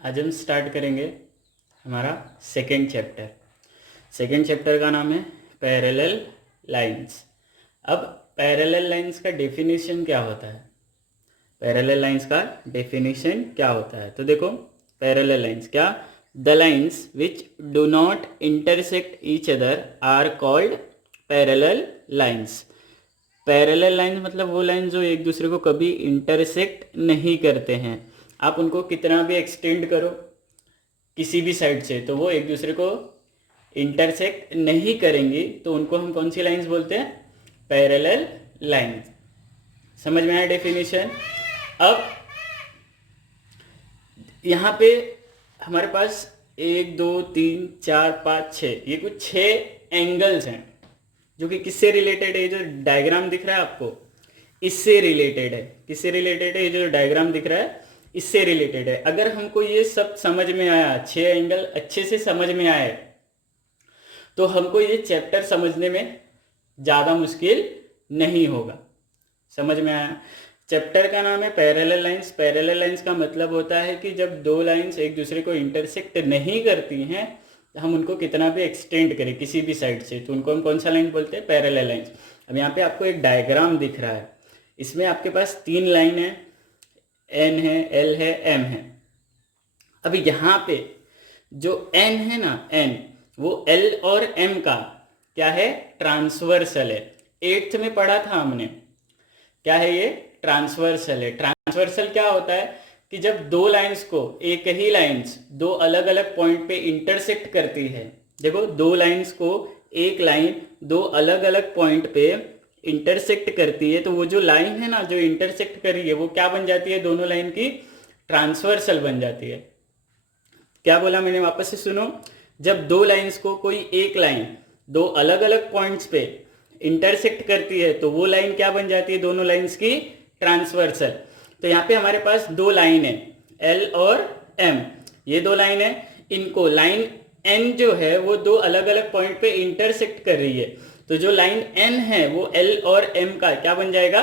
आज हम स्टार्ट करेंगे हमारा सेकेंड चैप्टर का नाम है पैरेलल लाइंस। अब पैरेलल लाइंस का डेफिनेशन क्या होता है? पैरेलल लाइंस का डेफिनेशन क्या होता है? तो देखो, पैरेलल लाइंस क्या, the lines which do not intersect each other are called parallel lines. Parallel lines मतलब वो लाइन जो एक दूसरे को कभी इंटरसेक्ट नहीं करते हैं। आप उनको कितना भी एक्सटेंड करो किसी भी साइड से, तो वो एक दूसरे को इंटरसेक्ट नहीं करेंगी, तो उनको हम कौन सी लाइंस बोलते हैं? Parallel lines. समझ में आया डेफिनेशन? अब यहाँ पे हमारे पास 1 2 3 4 5 6 ये कुछ 6 एंगल्स हैं जो कि किससे रिलेटेड है? जो डायग्राम दिख रहा है आपको, इससे रिलेटेड है। किससे रिलेटेड है? ये जो डायग्राम दिख रहा है इससे रिलेटेड है। अगर हमको ये सब समझ में आया, 6 एंगल अच्छे से समझ में आए, तो हमको ये चैप्टर समझने में ज़्यादा मुश्किल नहीं होगा। समझ में आया? चैप्टर का नाम है पैरेलल लाइंस। पैरेलल लाइंस का मतलब होता है कि जब दो लाइंस एक दूसरे को इंटरसेक्ट नहीं करती हैं, हम उनको कितना भी एक्सटेंड करें किसी भी साइड से, तो उनको हम कौन सा लाइन बोलते हैं? Parallel lines. अब यहाँ पे आपको एक डायग्राम दिख रहा है, इसमें आपके पास 3 लाइन है, एन है, एल है, एम है। अब यहाँ पे जो एन है ना, एन, वो एल और एम का क्या है? ट्रांसवर्सल है। 8th में पढ़ा था हमने, क्या है ये? ट्रांसवर्सल है। ट्रांसवर्सल क्या होता है कि जब दो लाइंस को, एक ही लाइंस दो अलग अलग पॉइंट पे इंटरसेक्ट करती है। देखो, दो लाइंस को एक लाइन दो अलग अलग पॉइंट पे इंटरसेक्ट करती है, तो वो जो लाइन है ना जो इंटरसेक्ट कर रही है, वो क्या बन जाती है? दोनों लाइन की ट्रांसवर्सल बन जाती है। क्या बोला मैंने? वापस से सुनो। जब दो लाइंस को कोई एक लाइन दो अलग अलग पॉइंट्स पे इंटरसेक्ट करती है, तो वो लाइन क्या बन जाती है? दोनों लाइंस की ट्रांसवर्सल। तो यहाँ पे हमारे पास दो लाइन है, एल और एम। ये दो लाइन है, इनको लाइन एन जो है वो दो अलग अलग पॉइंट पे इंटरसेक्ट कर रही है, तो जो लाइन एन है वो एल और एम का क्या बन जाएगा?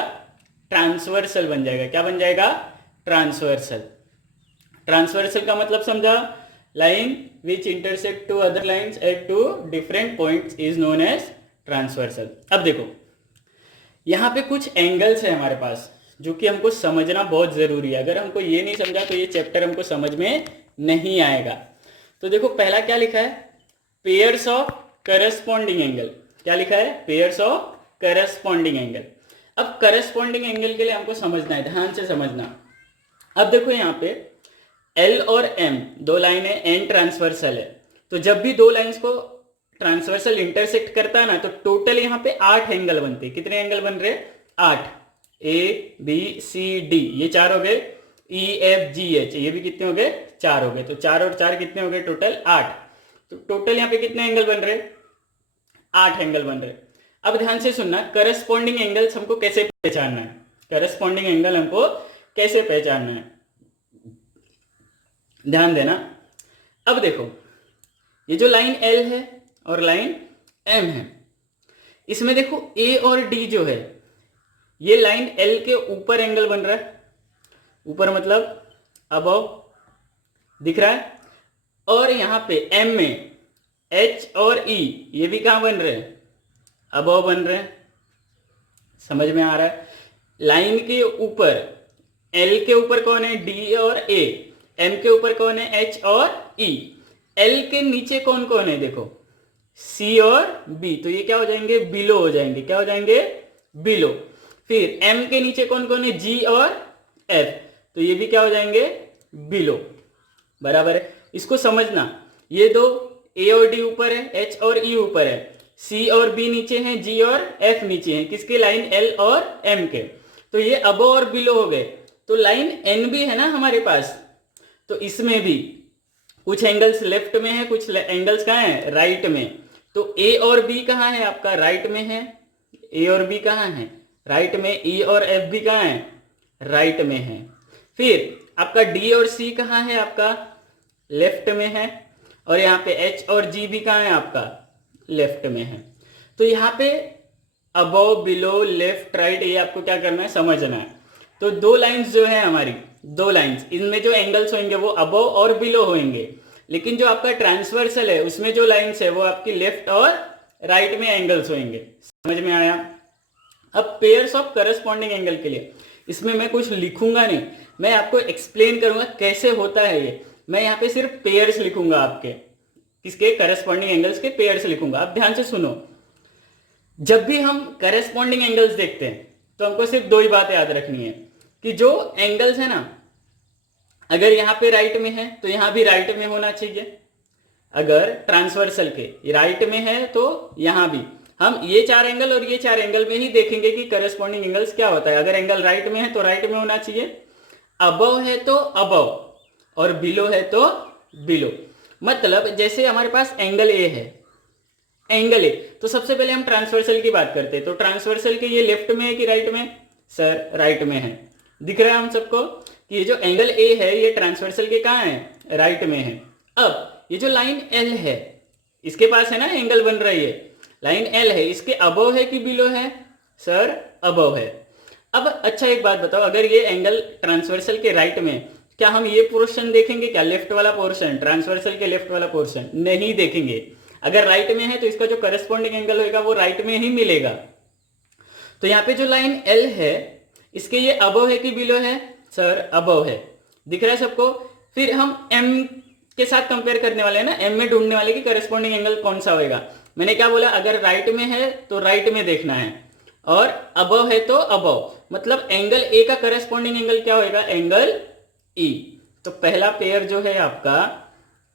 ट्रांसवर्सल बन जाएगा। क्या बन जाएगा? ट्रांसवर्सल। ट्रांसवर्सल का मतलब समझा? Line which intersect two other lines at two different points is known as transversal. अब देखो, यहाँ पे कुछ एंगल्स है हमारे पास जो कि हमको समझना बहुत जरूरी है। अगर हमको ये नहीं समझा तो ये चैप्टर हमको समझ में नहीं आएगा। तो देखो, पहला क्या लिखा है? Pairs of corresponding angle. क्या लिखा है? Pairs of corresponding angle. अब करस्पॉन्डिंग एंगल के लिए हमको समझना है, ध्यान से समझना। अब देखो, यहाँ पे एल और एम दो लाइन है, एन ट्रांसवर्सल है, तो जब भी दो लाइंस को ट्रांसवर्सल इंटरसेक्ट करता है ना, तो टोटल यहाँ पे 8 एंगल बनते हैं। कितने एंगल बन रहे? 8। ए बी सी डी ये 4 हो गए, ई एफ जी एच ये भी कितने हो गए? 4 हो गए। तो 4 और 4 कितने हो गए? टोटल 8। तो टोटल यहाँ पे कितने एंगल बन रहे? 8 एंगल बन रहे। अब ध्यान से सुनना, करस्पॉन्डिंग एंगल्स हमको कैसे पहचानना है? करस्पॉन्डिंग एंगल हमको कैसे पहचानना है, ध्यान देना। अब देखो, ये जो लाइन एल है और लाइन एम है, इसमें देखो ए और डी जो है, ये लाइन एल के ऊपर एंगल बन रहा है। ऊपर मतलब अबव दिख रहा है। और यहां पे एम में एच और ई ये भी कहां बन रहे हैं? अबव बन रहे हैं। समझ में आ रहा है? लाइन के ऊपर, एल के ऊपर कौन है? डी और ए। एम के ऊपर कौन है? एच और ई। एल के नीचे कौन कौन है? देखो, सी और बी, तो ये क्या हो जाएंगे? बिलो हो जाएंगे। क्या हो जाएंगे? बिलो। फिर एम के नीचे कौन कौन है? जी और एफ, तो ये भी क्या हो जाएंगे? बिलो। बराबर है? इसको समझना, ये दो ए और डी ऊपर है, एच और ई ऊपर है, सी और बी नीचे हैं, जी और एफ नीचे हैं। किसके? लाइन एल और एम के। तो ये अबो और बिलो हो गए। तो लाइन एन भी है ना हमारे पास, तो इसमें भी कुछ एंगल्स लेफ्ट में है, कुछ एंगल्स कहाँ है? राइट में। तो ए और बी कहाँ है आपका? राइट में है। ए और बी कहाँ है? राइट में। ई और एफ भी कहाँ है? राइट में है। फिर आपका डी और सी कहाँ है? आपका लेफ्ट में है। और यहाँ पे एच और जी भी कहाँ है? आपका लेफ्ट में है। तो यहाँ पे अबव, बिलो, लेफ्ट, राइट, ये आपको क्या करना है? समझना है। तो दो लाइंस जो है हमारी, दो लाइंस, इनमें जो एंगल्स होंगे वो अबव और बिलो होंगे, लेकिन जो आपका ट्रांसवर्सल है उसमें जो लाइंस है वो आपकी लेफ्ट और राइट में एंगल्स होंगे। समझ में आया? अब पेयर्स ऑफ करस्पॉन्डिंग एंगल के लिए इसमें मैं कुछ लिखूंगा नहीं, मैं आपको एक्सप्लेन करूंगा कैसे होता है ये। मैं यहाँ पे सिर्फ पेयर्स लिखूंगा, आपके किसके करस्पॉन्डिंग एंगल्स के पेयर्स लिखूंगा। अब ध्यान से सुनो, जब भी हम करस्पॉन्डिंग एंगल्स देखते हैं तो हमको सिर्फ दो ही बात याद रखनी है कि जो एंगल्स है ना, अगर यहाँ पे राइट में है तो यहाँ भी राइट में होना चाहिए। अगर ट्रांसवर्सल के राइट में है तो यहाँ भी हम ये चार एंगल और ये चार एंगल में ही देखेंगे कि करस्पॉन्डिंग एंगल्स क्या होता है। अगर एंगल राइट में है तो राइट में होना चाहिए, अबव है तो अबव और बिलो है तो बिलो। मतलब जैसे हमारे पास एंगल ए है, एंगल ए, तो सबसे पहले हम ट्रांसवर्सल की बात करते हैं। तो ट्रांसवर्सल के ये लेफ्ट में है कि राइट में? सर राइट में है। दिख रहा है हम सबको कि ये जो एंगल ए है ये ट्रांसवर्सल के कहाँ है? राइट में है। अब ये जो लाइन एल है इसके पास है ना एंगल बन रही है, लाइन एल है, इसके अबव है कि बिलो है? सर अबव है। अब अच्छा एक बात बताओ, अगर ये एंगल ट्रांसवर्सल के राइट में, क्या हम ये पोर्शन देखेंगे क्या? लेफ्ट वाला पोर्शन, ट्रांसवर्सल के लेफ्ट वाला पोर्शन नहीं देखेंगे। अगर राइट में है तो इसका जो करस्पॉन्डिंग एंगल होगा वो राइट में ही मिलेगा। तो यहाँ पे जो लाइन एल है इसके ये अबव है कि बिलो है? सर अबव है। दिख रहा है सबको? फिर हम एम के साथ कंपेयर करने वाले हैं ना, एम में ढूंढने वाले कि करस्पॉन्डिंग एंगल कौन सा होगा। मैंने क्या बोला? अगर राइट में है तो राइट में देखना है और अबव है तो अबव, मतलब एंगल ए का करस्पॉन्डिंग एंगल क्या होगा? Angle E. तो पहला पेयर जो है आपका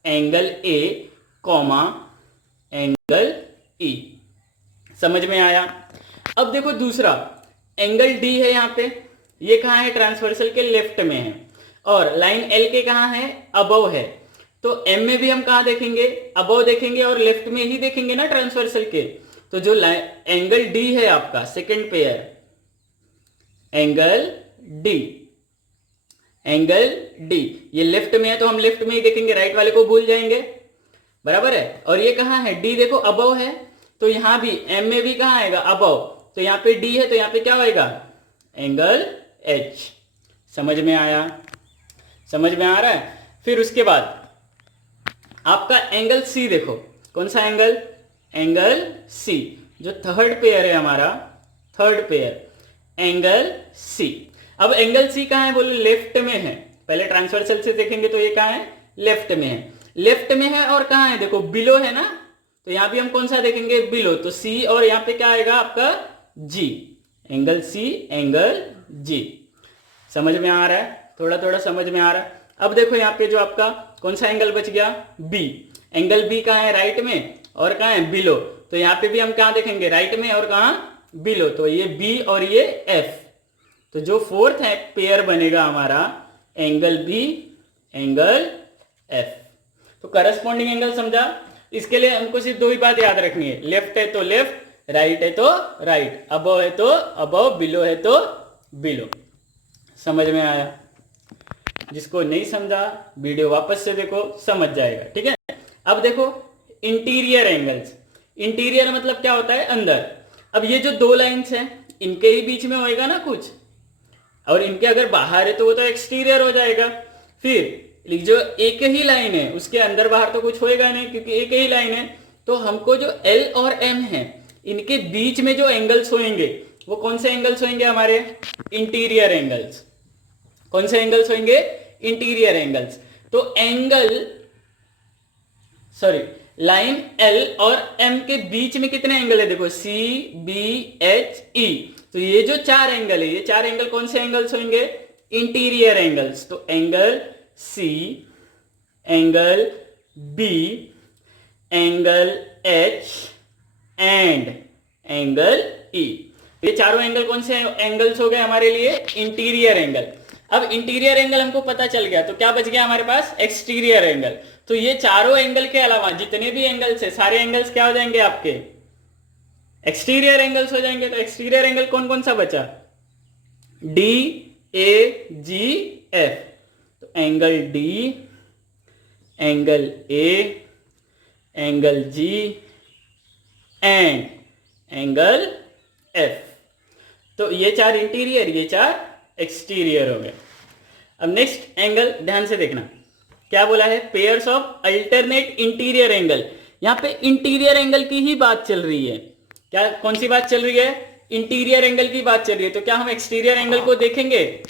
angle A comma angle E. समझ में आया? अब देखो दूसरा एंगल डी है यहाँ पे, ये कहाँ है? ट्रांसवर्सल के लेफ्ट में है और लाइन एल के कहाँ है? अबव है। तो एम में भी हम कहाँ देखेंगे? अबव देखेंगे और लेफ्ट में ही देखेंगे ना ट्रांसवर्सल के। तो जो एंगल डी है आपका second pair, angle D, angle D ये लेफ्ट में है तो हम लेफ्ट में ही देखेंगे, राइट वाले को भूल जाएंगे, बराबर है। और ये कहाँ है? डी देखो अबव है, तो यहां भी एम में भी कहाँ आएगा? अबव। तो यहाँ पे डी है तो यहाँ पे क्या होएगा? Angle H. समझ में आया? समझ में आ रहा है? फिर उसके बाद आपका एंगल सी देखो, कौन सा एंगल? एंगल सी, जो थर्ड पेयर है हमारा, थर्ड पेयर एंगल सी। अब एंगल सी कहाँ है? बोलो लेफ्ट में है। पहले ट्रांसवर्सल से देखेंगे तो ये कहाँ है? लेफ्ट में है। लेफ्ट में है और कहाँ है? देखो बिलो है ना, तो यहां भी हम कौन सा देखेंगे? बिलो। तो सी और यहाँ पे क्या आएगा आपका? G. Angle C, angle G. समझ में आ रहा है? थोड़ा थोड़ा समझ में आ रहा है। अब देखो यहाँ पे जो आपका कौन सा एंगल बच गया? बी। एंगल बी कहाँ है? राइट में और कहाँ है? बिलो। तो यहाँ पे भी हम कहाँ देखेंगे? राइट में और कहाँ? बिलो। तो ये बी और ये एफ। तो जो फोर्थ है पेयर बनेगा हमारा एंगल बी, एंगल एफ। तो करस्पॉन्डिंग एंगल समझा? इसके लिए हमको सिर्फ दो ही बात याद रखनी है, लेफ्ट है तो लेफ्ट, राइट है तो राइट, अबव है तो अबव, बिलो है तो बिलो। समझ में आया? जिसको नहीं समझा वीडियो वापस से देखो, समझ जाएगा। ठीक है? अब देखो इंटीरियर एंगल्स। इंटीरियर मतलब क्या होता है? अंदर। अब ये जो दो लाइंस हैं इनके ही बीच में होएगा ना कुछ, और इनके अगर बाहर है तो वो तो एक्सटीरियर हो जाएगा। फिर जो एक ही लाइन है उसके अंदर बाहर तो कुछ होएगा नहीं, क्योंकि एक ही लाइन है। तो हमको जो एल और एम है इनके बीच में जो एंगल्स होंगे वो कौन से एंगल्स होंगे? हमारे इंटीरियर एंगल्स। कौन से एंगल्स होंगे? Interior angles. तो लाइन एल और एम के बीच में कितने एंगल है? देखो सी, बी, एच, ई। तो ये जो चार एंगल है, ये चार एंगल कौन से एंगल्स होंगे? Interior angles. तो angle C, angle B, angle H and angle E. ये चारों एंगल कौन से एंगल्स हो गए हमारे लिए? Interior angle. अब इंटीरियर एंगल हमको पता चल गया, तो क्या बच गया हमारे पास? Exterior angle. तो ये चारों एंगल के अलावा जितने भी एंगल्स है सारे एंगल्स क्या हो जाएंगे आपके? एक्सटीरियर एंगल्स हो जाएंगे। तो एक्सटीरियर एंगल कौन कौन सा बचा? डी, ए, जी, एफ। तो angle D, angle A, angle ji and angle F. तो ये चार इंटीरियर, ये चार एक्सटीरियर हो गए। अब नेक्स्ट एंगल ध्यान से देखना, क्या बोला है, pairs of alternate interior angle. यहाँ पे इंटीरियर एंगल की ही बात चल रही है। क्या, कौन सी बात चल रही है, इंटीरियर एंगल की बात चल रही है। तो क्या हम एक्सटीरियर एंगल को देखेंगे,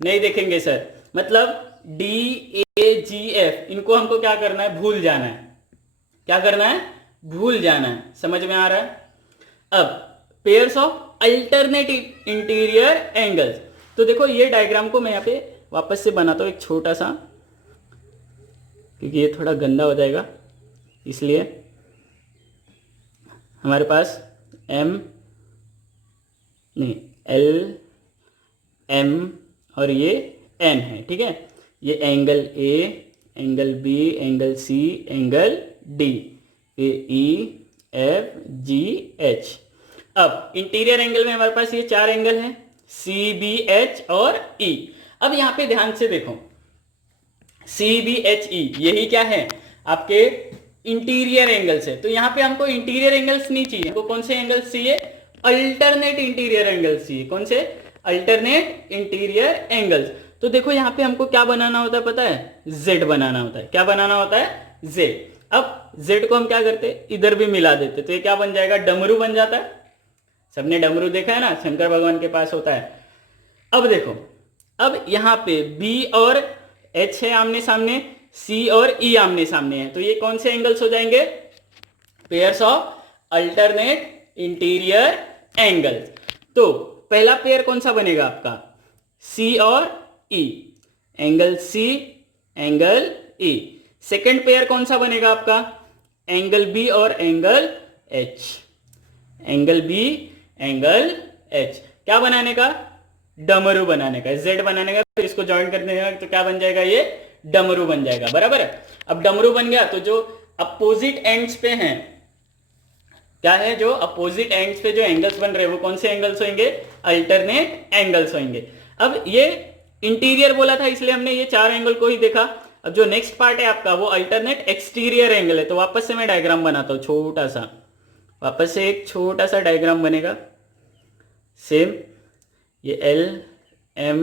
नहीं देखेंगे सर। मतलब डी ए जी एफ, इनको हमको क्या करना है, भूल जाना है। क्या करना है, भूल जाना है। समझ में आ रहा है। अब pairs of alternate interior angles, तो देखो ये डायग्राम को मैं यहाँ पे वापस से बनाता हूँ एक छोटा सा, क्योंकि ये थोड़ा गंदा हो जाएगा, इसलिए हमारे पास एल एम और ये एन है, ठीक है। ये angle A, angle B, angle C, angle D, E F G H. अब इंटीरियर एंगल में हमारे पास ये 4 एंगल हैं, सी बी एच और ई। अब यहां पे ध्यान से देखो, सी बी एच ई यही क्या है, आपके इंटीरियर एंगल्स है। तो यहां पे हमको इंटीरियर एंगल्स नहीं चाहिए, हमको कौन से एंगल्स चाहिए, अल्टरनेट इंटीरियर एंगल्स चाहिए। कौन से, अल्टरनेट इंटीरियर एंगल्स। तो देखो यहां पे हमको क्या बनाना होता है पता है, जेड बनाना होता है। क्या बनाना होता है, जेड। अब जेड को हम क्या करते, इधर भी मिला देते, तो ये क्या बन जाएगा, डमरू बन जाता है। सबने डमरू देखा है ना, शंकर भगवान के पास होता है। अब देखो, अब यहां पे बी और एच है आमने सामने, सी और ई आमने सामने है, तो ये कौन से एंगल्स हो जाएंगे, pairs of alternate interior angles. तो पहला पेयर कौन सा बनेगा आपका, सी और E, angle C, angle E. Second pair कौन सा बनेगा आपका, एंगल बी और angle H, angle B, angle H. क्या बनाने का, डमरू बनाने का, जेड बनाने का। फिर इसको ज्वाइन करने का, तो क्या बन जाएगा, ये डमरू बन जाएगा, बराबर है। अब डमरू बन गया, तो जो अपोजिट एंड्स पे हैं, क्या है, जो अपोजिट एंड्स पे जो एंगल्स बन रहे हैं वो कौन से एंगल्स होंगे, अल्टरनेट एंगल्स होंगे। अब ये इंटीरियर बोला था इसलिए हमने ये 4 एंगल को ही देखा। अब जो नेक्स्ट पार्ट है आपका वो अल्टरनेट एक्सटीरियर एंगल है। तो वापस से मैं डायग्राम बनाता हूं छोटा सा, वापस से एक छोटा सा डायग्राम बनेगा। सेम ये L M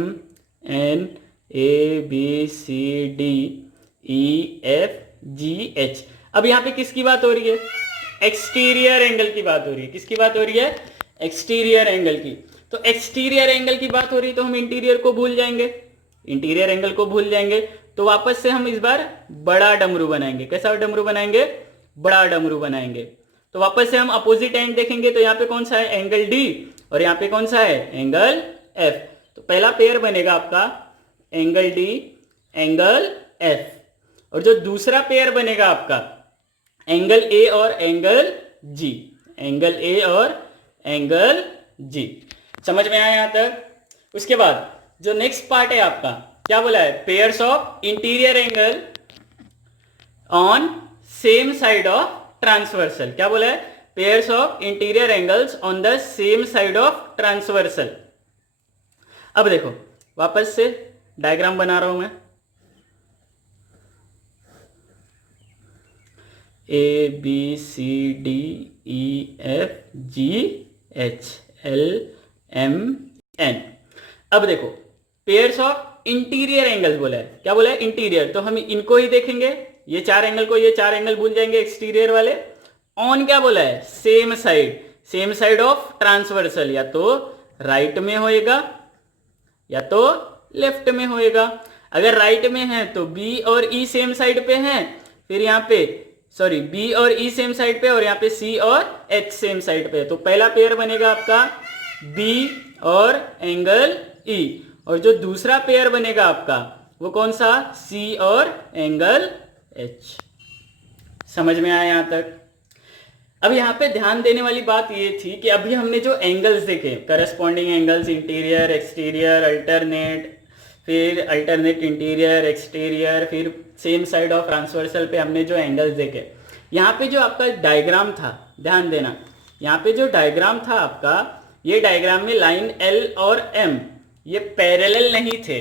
N A B C D E F G H. अब यहां पे किसकी बात हो रही है, एक्सटीरियर एंगल की बात हो रही है। किसकी बात हो रही है, एक्सटीरियर एंगल की। तो एक्सटीरियर एंगल की बात हो रही है तो हम इंटीरियर को भूल जाएंगे, इंटीरियर एंगल को भूल जाएंगे। तो वापस से हम इस बार बड़ा डमरू बनाएंगे। कैसा डमरू बनाएंगे, बड़ा डमरू बनाएंगे। तो वापस से हम अपोजिट एंड देखेंगे, तो यहाँ पे कौन सा है, एंगल डी, और यहाँ पे कौन सा है, एंगल एफ। तो पहला पेयर बनेगा आपका एंगल डी, एंगल एफ। और जो दूसरा पेयर बनेगा आपका एंगल ए और एंगल जी, एंगल ए और एंगल जी। समझ में आया यहां तक। उसके बाद जो नेक्स्ट पार्ट है आपका, क्या बोला है, pairs of interior angle on same side of transversal. क्या बोला है, pairs of interior angles on the same side of transversal. अब देखो वापस से डायग्राम बना रहा हूं मैं, A B C D E F G H L M N. अब देखो पेयर्स ऑफ इंटीरियर एंगल्स बोला है। क्या बोला है, इंटीरियर। तो हम इनको ही देखेंगे, ये 4 एंगल को, ये 4 एंगल भूल जाएंगे एक्सटीरियर वाले। ऑन क्या बोला है, same side, same side of transversal. या तो राइट में होएगा या तो लेफ्ट में होएगा। अगर राइट में है तो बी और ई सेम साइड पे हैं, फिर यहाँ पे सॉरी बी और ई सेम साइड पे, और यहाँ पे सी और एच सेम साइड पे। तो पहला पेयर बनेगा आपका बी और एंगल ई, और जो दूसरा पेयर बनेगा आपका वो कौन सा, सी और एंगल एच। समझ में आया यहां तक। अब यहां पे ध्यान देने वाली बात ये थी कि अभी हमने जो एंगल्स देखे, corresponding angles, interior, exterior, alternate, फिर अल्टरनेट इंटीरियर, एक्सटीरियर, फिर सेम साइड ऑफ ट्रांसवर्सल पे हमने जो एंगल्स देखे, यहाँ पे जो आपका डायग्राम था, ध्यान देना, यहाँ पे जो डायग्राम था आपका, ये डायग्राम में लाइन एल और एम ये पैरेलल नहीं थे।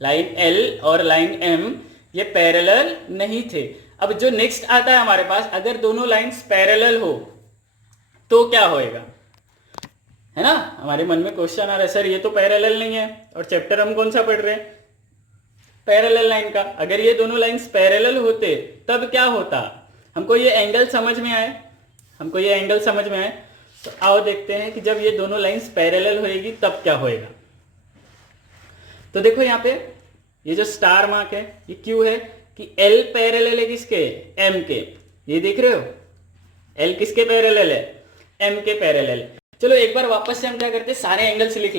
लाइन एल और लाइन एम ये पैरेलल नहीं थे। अब जो नेक्स्ट आता है हमारे पास, अगर दोनों लाइंस पैरेलल हो तो क्या होएगा, है ना। हमारे मन में क्वेश्चन आ रहा है, सर ये तो पैरेलल नहीं है, और चैप्टर हम कौन सा पढ़ रहे हैं, पैरेलल लाइन का। अगर ये दोनों लाइंस पैरेलल होते तब क्या होता, हमको ये एंगल समझ में आए, हमको ये एंगल समझ में आए। तो आओ देखते हैं कि जब ये दोनों लाइंस पैरेलल होएगी तब क्या होएगा। तो देखो यहाँ पे ये जो स्टार मार्क है ये क्यों है कि L पैरेलल है किसके, M के। ये देख रहे हो L किसके पैरेलल है, M के पैरेलल है। चलो एक बार वापस से हम क्या करते हैं, सारे एंगल्स लिख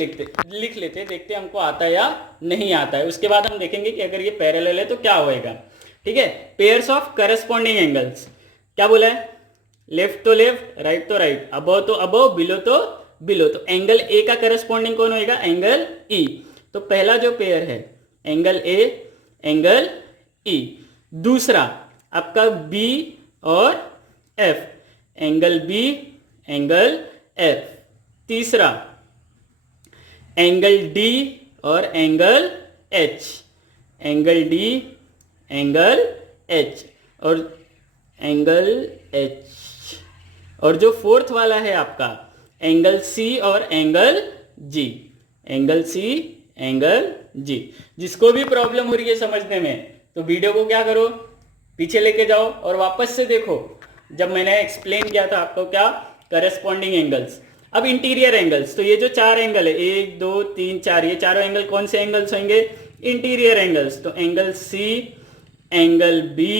लेते हैं, देखते हैं हमको आता है या नहीं आता है। उसके बाद हम देखेंगे कि अगर ये पैरेलल है तो क्या होएगा। ठीक है, पेयर्स ऑफ करस्पॉन्डिंग एंगल्स क्या बोला है, लेफ्ट तो लेफ्ट, राइट तो राइट, अबव तो अबव, बिलो तो बिलो। तो एंगल ए का करस्पॉन्डिंग कौन होएगा, एंगल ई। तो पहला जो पेयर है एंगल ए एंगल ई, दूसरा आपका बी और F, angle B angle F, तीसरा एंगल डी और angle H, angle D angle H और एंगल एच, और जो फोर्थ वाला है आपका एंगल सी और angle G, angle C angle G. जिसको भी प्रॉब्लम हो रही है समझने में तो वीडियो को क्या करो, पीछे लेके जाओ और वापस से देखो जब मैंने एक्सप्लेन किया था आपको क्या, करस्पॉन्डिंग एंगल्स। अब इंटीरियर एंगल्स, तो ये जो चार एंगल है 1 2 3 4, ये चारों एंगल कौन से एंगल्स होंगे, इंटीरियर एंगल्स। तो angle C angle B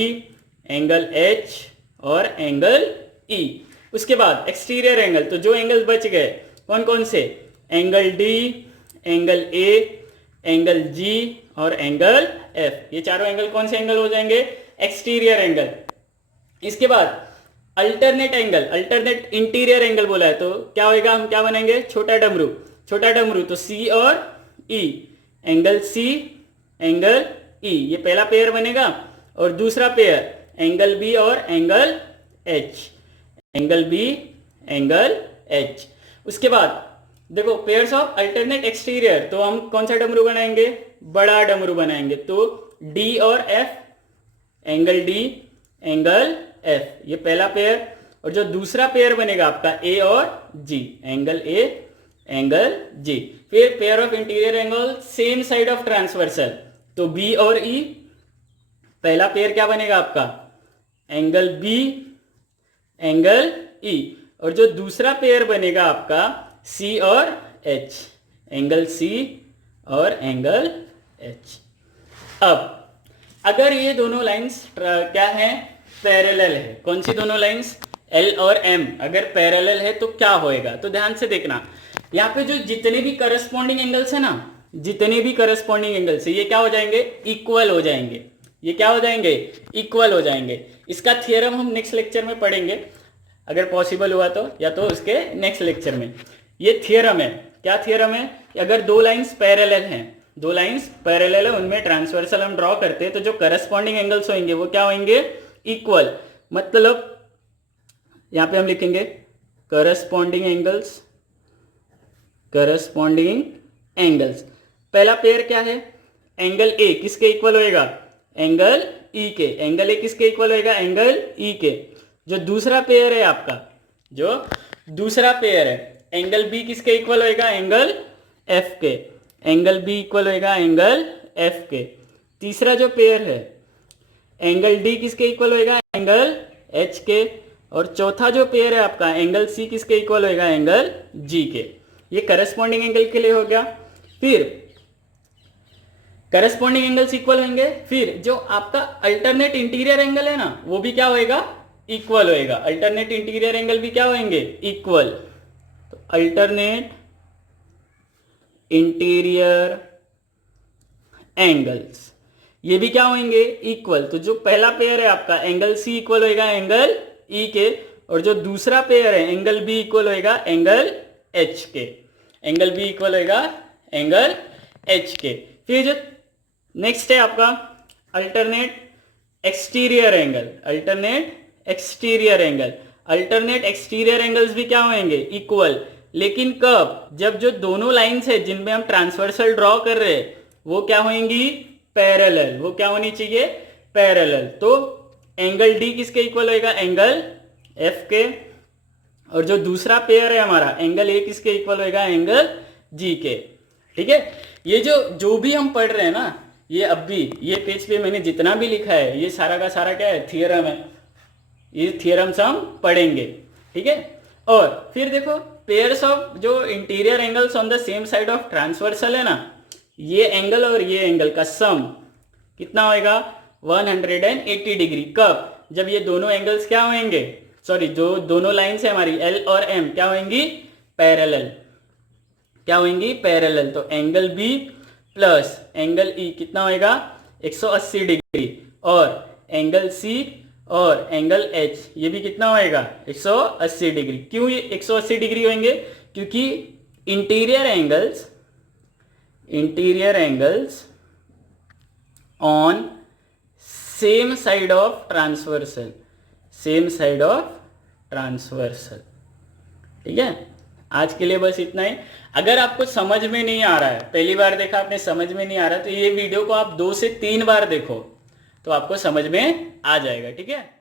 angle H और एंगल ई। उसके बाद एक्सटीरियर एंगल, तो जो एंगल बच गए कौन कौन से, angle D angle A angle जी और एंगल एफ। ये चारों एंगल कौन से एंगल हो जाएंगे, एक्सटीरियर एंगल। इसके बाद alternate angle, alternate interior angle बोला है तो क्या होएगा, हम क्या बनाएंगे, छोटा डमरू, छोटा डमरू। तो सी और E, angle C angle E, ये पहला पेयर बनेगा। और दूसरा पेयर एंगल बी और angle H, angle B angle H. उसके बाद देखो पेयर्स ऑफ अल्टरनेट एक्सटीरियर, तो हम कौन सा डमरू बनाएंगे, बड़ा डमरू बनाएंगे। तो डी और F, angle D angle F, ये पहला पेयर। और जो दूसरा पेयर बनेगा आपका ए और जी, एंगल ए एंगल जी। फिर pair of interior angle same side of transversal, तो बी और ई, पहला पेयर क्या बनेगा आपका, एंगल बी एंगल ई। और जो दूसरा पेयर बनेगा आपका सी और एच, एंगल सी और एंगल एच। अब अगर ये दोनों लाइंस क्या है, पैरेलल है, कौन सी दोनों लाइंस, एल और एम अगर पैरेलल है तो क्या होएगा। तो ध्यान से देखना, यहाँ पे जो जितने भी करस्पॉन्डिंग एंगल्स है ना, जितने भी करस्पॉन्डिंग एंगल्स है ये क्या हो जाएंगे, इक्वल हो जाएंगे। ये क्या हो जाएंगे, इक्वल हो जाएंगे। इसका थियरम हम नेक्स्ट लेक्चर में पढ़ेंगे अगर पॉसिबल हुआ तो, या तो उसके नेक्स्ट लेक्चर में। ये थियरम है, क्या थियरम है, कि अगर दो लाइंस पैरेलल हैं, दो लाइंस पैरेलल है, उनमें ट्रांसवर्सल हम ड्रॉ करते हैं तो जो करस्पॉन्डिंग एंगल्स होंगे वो क्या होंगे, इक्वल। मतलब यहां पे हम लिखेंगे करस्पॉन्डिंग एंगल्स, करस्पॉन्डिंग एंगल्स। पहला पेयर क्या है, एंगल ए किसके इक्वल होएगा, एंगल ई के, एंगल ए किसके इक्वल होएगा, एंगल ई के। जो दूसरा पेयर है आपका, जो दूसरा पेयर है एंगल बी किसके इक्वल होएगा, एंगल एफ के, एंगल बी इक्वल होएगा एंगल एफ के। तीसरा जो पेयर है एंगल डी किसके इक्वल होएगा, एंगल एच के। और चौथा जो पेयर है आपका एंगल सी किसके इक्वल होएगा, एंगल जी के। ये करस्पॉन्डिंग एंगल के लिए हो गया। फिर करस्पॉन्डिंग एंगल्स इक्वल होंगे, फिर जो आपका अल्टरनेट इंटीरियर एंगल है ना वो भी क्या होएगा, इक्वल होएगा। अल्टरनेट इंटीरियर एंगल भी क्या होंगे, इक्वल। तो अल्टरनेट इंटीरियर एंगल्स ये भी क्या होंगे, इक्वल। तो जो पहला पेयर है आपका एंगल सी इक्वल होएगा एंगल ई के, और जो दूसरा पेयर है एंगल बी इक्वल होएगा एंगल एच के, एंगल बी इक्वल होएगा एंगल एच के। फिर जो नेक्स्ट है आपका alternate exterior angle, alternate exterior angle. Alternate exterior angles भी क्या होंगे, इक्वल। लेकिन कब, जब जो दोनों लाइंस है जिनमें हम ट्रांसवर्सल ड्रॉ कर रहे हैं वो क्या होंगी, पैरेलल। वो क्या होनी चाहिए, पैरेलल। तो एंगल डी किसके इक्वल होएगा, एंगल एफ के। और जो दूसरा पेयर है हमारा एंगल ए किसके इक्वल होएगा, एंगल जी के। ठीक है, ये जो भी हम पढ़ रहे हैं ना, ये अब भी ये पेज पे मैंने जितना भी लिखा है ये सारा का सारा क्या है, थियरम है। ये थियरम्स हम पढ़ेंगे, ठीक है। और फिर देखो पेयर्स ऑफ जो interior angles on the same side of transversal है ना, ये एंगल और ये एंगल का सम कितना होएगा 180 डिग्री। कब? जब ये दोनों एंगल्स क्या होंगे, सॉरी जो दोनों लाइन्स है हमारी एल और एम क्या होंगी, पैरेलल। क्या होंगी, पैरेलल। तो angle B plus angle E कितना होएगा 180 डिग्री, और एंगल सी और एंगल एच ये भी कितना होएगा 180 डिग्री। क्यों ये 180 डिग्री होंगे, क्योंकि interior angles on same side of transversal, ठीक है। आज के लिए बस इतना ही। अगर आपको समझ में नहीं आ रहा है, पहली बार देखा आपने समझ में नहीं आ रहा, तो ये वीडियो को आप 2 से 3 बार देखो तो आपको समझ में आ जाएगा, ठीक है।